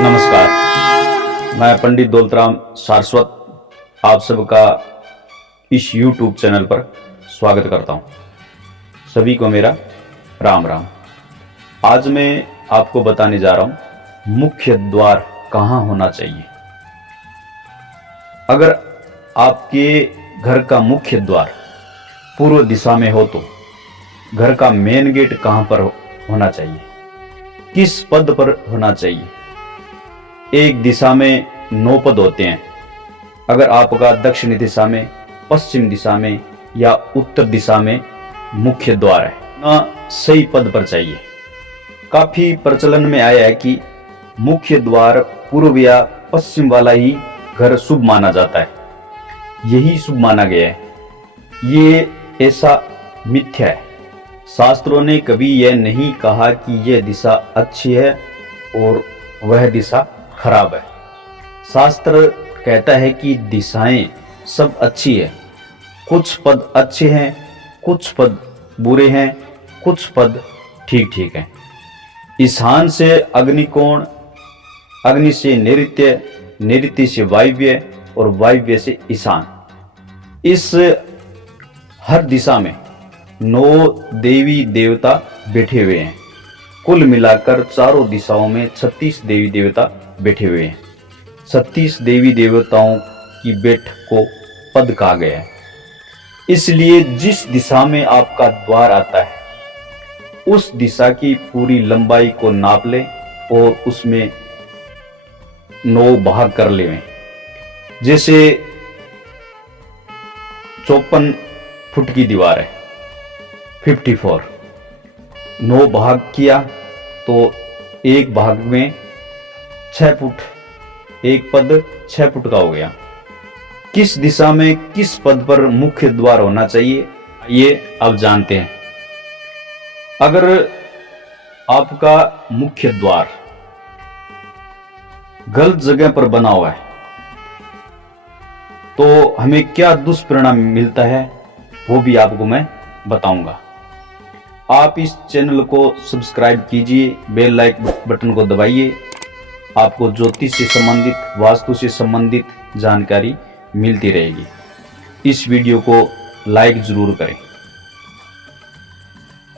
नमस्कार, मैं पंडित दौलतराम सारस्वत आप सबका इस YouTube चैनल पर स्वागत करता हूं। सभी को मेरा राम राम। आज मैं आपको बताने जा रहा हूं मुख्य द्वार कहां होना चाहिए। अगर आपके घर का मुख्य द्वार पूर्व दिशा में हो तो घर का मेन गेट कहां पर होना चाहिए, किस पद पर होना चाहिए। एक दिशा में 9 पद होते हैं। अगर आपका दक्षिणी दिशा में, पश्चिम दिशा में या उत्तर दिशा में मुख्य द्वार है ना, सही पद पर चाहिए। काफी प्रचलन में आया है कि मुख्य द्वार पूर्व या पश्चिम वाला ही घर शुभ माना जाता है, यही शुभ माना गया है। ये ऐसा मिथ्या है। शास्त्रों ने कभी यह नहीं कहा कि यह दिशा अच्छी है और वह दिशा खराब है। शास्त्र कहता है कि दिशाएं सब अच्छी है, कुछ पद अच्छे हैं, कुछ पद बुरे हैं, कुछ पद ठीक ठीक हैं। ईशान से अग्निकोण, अग्नि से नैऋत्य, नैऋत्य से वायव्य और वायव्य से ईशान। इस हर दिशा में 9 देवी देवता बैठे हुए हैं। कुल मिलाकर चारों दिशाओं में 36 देवी देवता बैठे हुए हैं। 36 देवी देवताओं की बैठक को पद कहा गया है। इसलिए जिस दिशा में आपका द्वार आता है उस दिशा की पूरी लंबाई को नाप ले और उसमें 9 भाग कर लें। जैसे 54 फुट की दीवार है, 54, 9 भाग किया तो एक भाग में 6 फुट, एक पद 6 फुट का हो गया। किस दिशा में किस पद पर मुख्य द्वार होना चाहिए, ये अब जानते हैं। अगर आपका मुख्य द्वार गलत जगह पर बना हुआ है तो हमें क्या दुष्परिणाम मिलता है वो भी आपको मैं बताऊंगा। आप इस चैनल को सब्सक्राइब कीजिए, बेल लाइक बटन को दबाइए। आपको ज्योतिष से संबंधित, वास्तु से संबंधित जानकारी मिलती रहेगी। इस वीडियो को लाइक जरूर करें।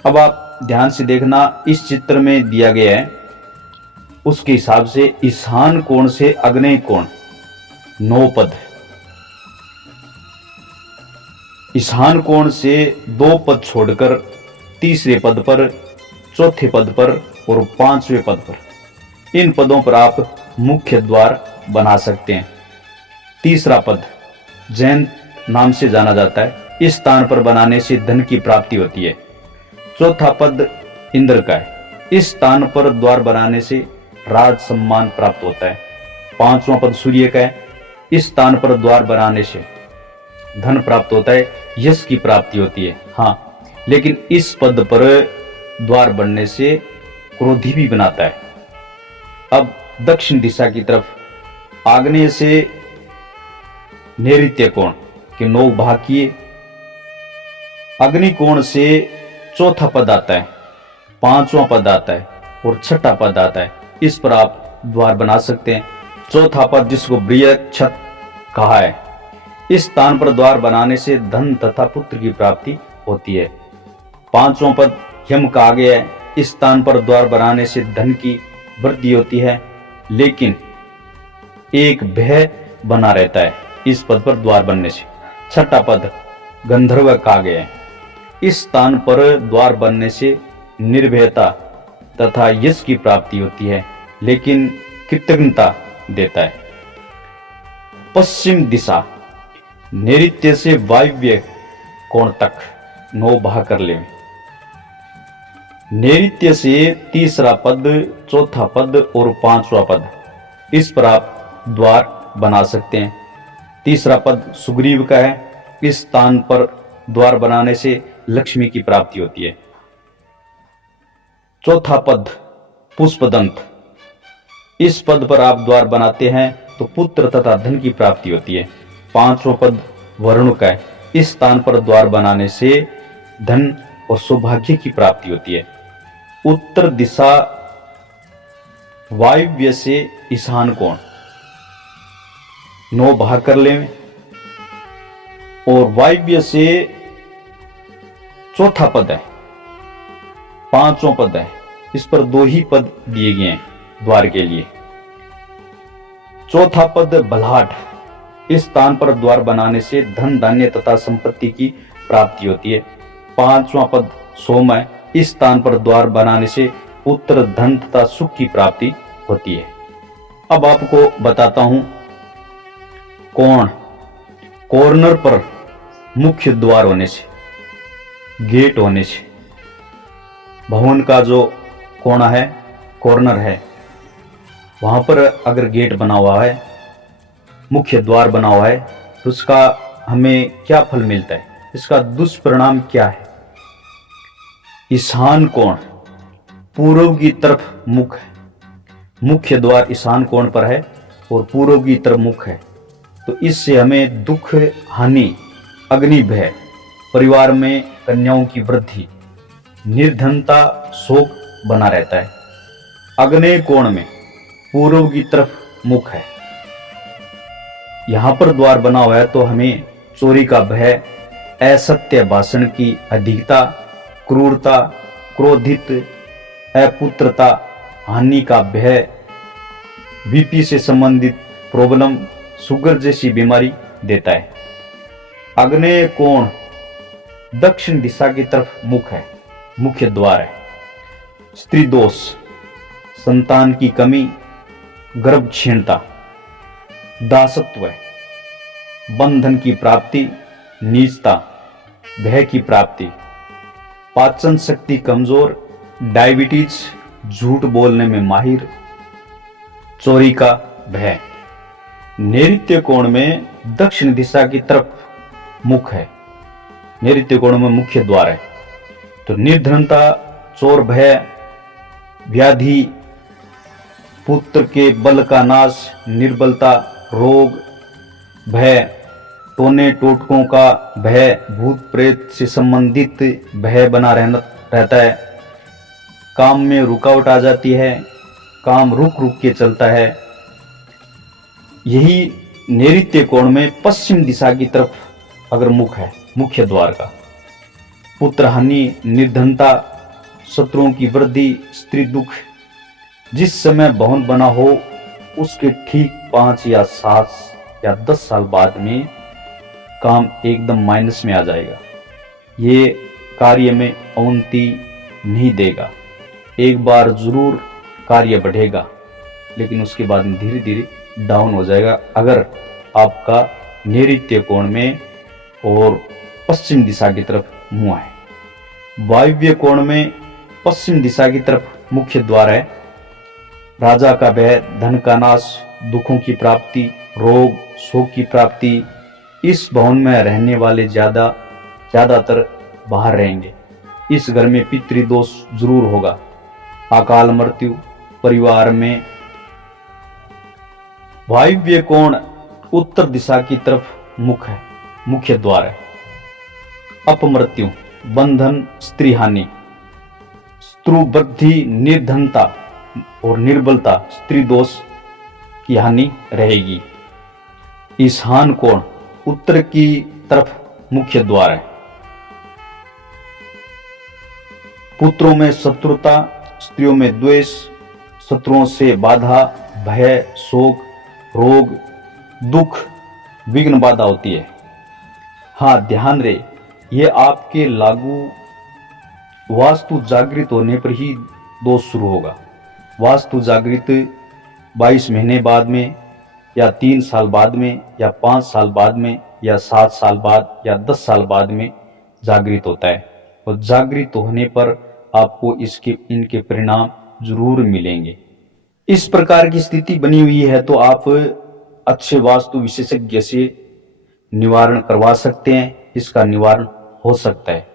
अब आप ध्यान से देखना, इस चित्र में दिया गया है उसके हिसाब से ईशान कोण से आग्नेय कोण 9 पद, ईशान कोण से 2 पद छोड़कर तीसरे पद पर, चौथे पद पर और 5वें पद पर, इन पदों पर आप मुख्य द्वार बना सकते हैं। तीसरा पद जैन नाम से जाना जाता है, इस स्थान पर बनाने से धन की प्राप्ति होती है। चौथा पद इंद्र का है, इस स्थान पर द्वार बनाने से राज सम्मान प्राप्त होता है। 5वां पद सूर्य का है, इस स्थान पर द्वार बनाने से धन प्राप्त होता है, यश की प्राप्ति होती है। हाँ, लेकिन इस पद पर द्वार बनने से क्रोधी भी बनाता है। अब दक्षिण दिशा की तरफ आग्नेय से नैऋत्य कोण के 9 भाग किए। अग्नि कोण से चौथा पद आता है, 5वां पद आता है और 6ठा पद आता है। इस पर आप द्वार बना सकते हैं। चौथा पद जिसको बृहच्छत कहा है, इस स्थान पर द्वार बनाने से धन तथा पुत्र की प्राप्ति होती है। 5वां पद यम कहा गया है, इस स्थान पर द्वार बनाने से धन की वृद्धि होती है, लेकिन एक भय बना रहता है इस पद पर द्वार बनने से। 6ठा पद गंधर्व कहा गया है, इस स्थान पर द्वार बनने से निर्भयता तथा यश की प्राप्ति होती है, लेकिन कृतज्ञता देता है। पश्चिम दिशा नैऋत्य से वायव्य कोण तक 9 भाग कर लें। नैऋत्य से तीसरा पद, चौथा पद और 5वां पद, इस पर आप द्वार बना सकते हैं। तीसरा पद सुग्रीव का है, इस स्थान पर द्वार बनाने से लक्ष्मी की प्राप्ति होती है। चौथा पद पुष्पदंत, इस पद पर आप द्वार बनाते हैं तो पुत्र तथा धन की प्राप्ति होती है। 5वां पद वरुण का है, इस स्थान पर द्वार बनाने से धन और सौभाग्य की प्राप्ति होती है। उत्तर दिशा वायव्य से ईशान कोण 9 भाग कर लें और वायव्य से चौथा पद है, पांचों पद है, इस पर 2 ही पद दिए गए हैं द्वार के लिए। चौथा पद बल्हाट, इस स्थान पर द्वार बनाने से धन धान्य तथा संपत्ति की प्राप्ति होती है। पांचवा पद सोम है, इस स्थान पर द्वार बनाने से पुत्र धन तथा सुख की प्राप्ति होती है। अब आपको बताता हूं कोण, कॉर्नर पर मुख्य द्वार होने से, गेट होने से, भवन का जो कोना है, कॉर्नर है, वहां पर अगर गेट बना हुआ है, मुख्य द्वार बना हुआ है, तो उसका हमें क्या फल मिलता है, इसका दुष्परिणाम क्या है। ईशान कोण पूर्व की तरफ मुख है, मुख्य द्वार ईशान कोण पर है और पूर्व की तरफ मुख है, तो इससे हमें दुख, हानि, अग्नि भय, परिवार में कन्याओं की वृद्धि, निर्धनता, शोक बना रहता है। अग्नेय कोण में पूर्व की तरफ मुख है, यहां पर द्वार बना हुआ है तो हमें चोरी का भय, असत्य भाषण की अधिकता, क्रूरता, क्रोधित, अपुत्रता, हानि का भय, बीपी से संबंधित प्रॉब्लम, शुगर जैसी बीमारी देता है। आग्नेय कोण दक्षिण दिशा की तरफ मुख है, मुख्य द्वार है। स्त्री दोष, संतान की कमी, गर्भ क्षीणता, दासत्व, बंधन की प्राप्ति, नीचता, भय की प्राप्ति, पाचन शक्ति कमजोर, डायबिटीज, झूठ बोलने में माहिर, चोरी का भय। नैऋत्य कोण में दक्षिण दिशा की तरफ मुख है, नैऋत्य कोण में मुख्य द्वार है, तो निर्धनता, चोर भय, व्याधि, पुत्र के बल का नाश, निर्बलता, रोग, भय, टोने टोटकों का भय, भूत प्रेत से संबंधित भय बना रहता है। काम में रुकावट आ जाती है, काम रुक रुक के चलता है। यही नैऋत्य कोण में पश्चिम दिशा की तरफ अगर मुख है, मुख्य द्वार का, पुत्र हानि, निर्धनता, शत्रुओं की वृद्धि, स्त्री दुख, जिस समय भवन बना हो उसके ठीक 5 या 7 या 10 साल बाद में काम एकदम माइनस में आ जाएगा। ये कार्य में उन्नति नहीं देगा। एक बार जरूर कार्य बढ़ेगा, लेकिन उसके बाद धीरे धीरे डाउन हो जाएगा अगर आपका नैऋत्य कोण में और पश्चिम दिशा की तरफ मुंह है। वायव्य कोण में पश्चिम दिशा की तरफ मुख्य द्वार है। राजा का भय, धन का नाश, दुखों की प्राप्ति, रोग, शोक की प्राप्ति। इस भवन में रहने वाले ज्यादातर बाहर रहेंगे। इस घर में पितृदोष जरूर होगा, अकाल मृत्यु परिवार में। वायव्य कोण उत्तर दिशा की तरफ मुख है, मुख्य द्वार है। अपमृत्यु, बंधन, स्त्री हानि, शत्रु वृद्धि, निर्धनता और निर्बलता, स्त्री दोष की हानि रहेगी। ईशान कोण उत्तर की तरफ मुख्य द्वार है। पुत्रों में शत्रुता, स्त्रियों में द्वेष, शत्रुओं से बाधा, भय, शोक, रोग, दुख, विघ्न बाधा होती है। हाँ, ध्यान रहे, ये आपके लागू वास्तु जागृत होने पर ही दोष शुरू होगा। वास्तु जागृत 22 महीने बाद में या 3 साल बाद में या 5 साल बाद में या 7 साल बाद या 10 साल बाद में जागृत होता है, और जागृत होने पर आपको इनके परिणाम जरूर मिलेंगे। इस प्रकार की स्थिति बनी हुई है तो आप अच्छे वास्तु विशेषज्ञ से निवारण करवा सकते हैं, इसका निवारण हो सकता है।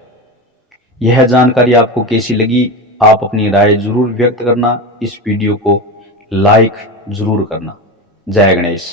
यह जानकारी आपको कैसी लगी, आप अपनी राय जरूर व्यक्त करना। इस वीडियो को लाइक जरूर करना। जय गणेश।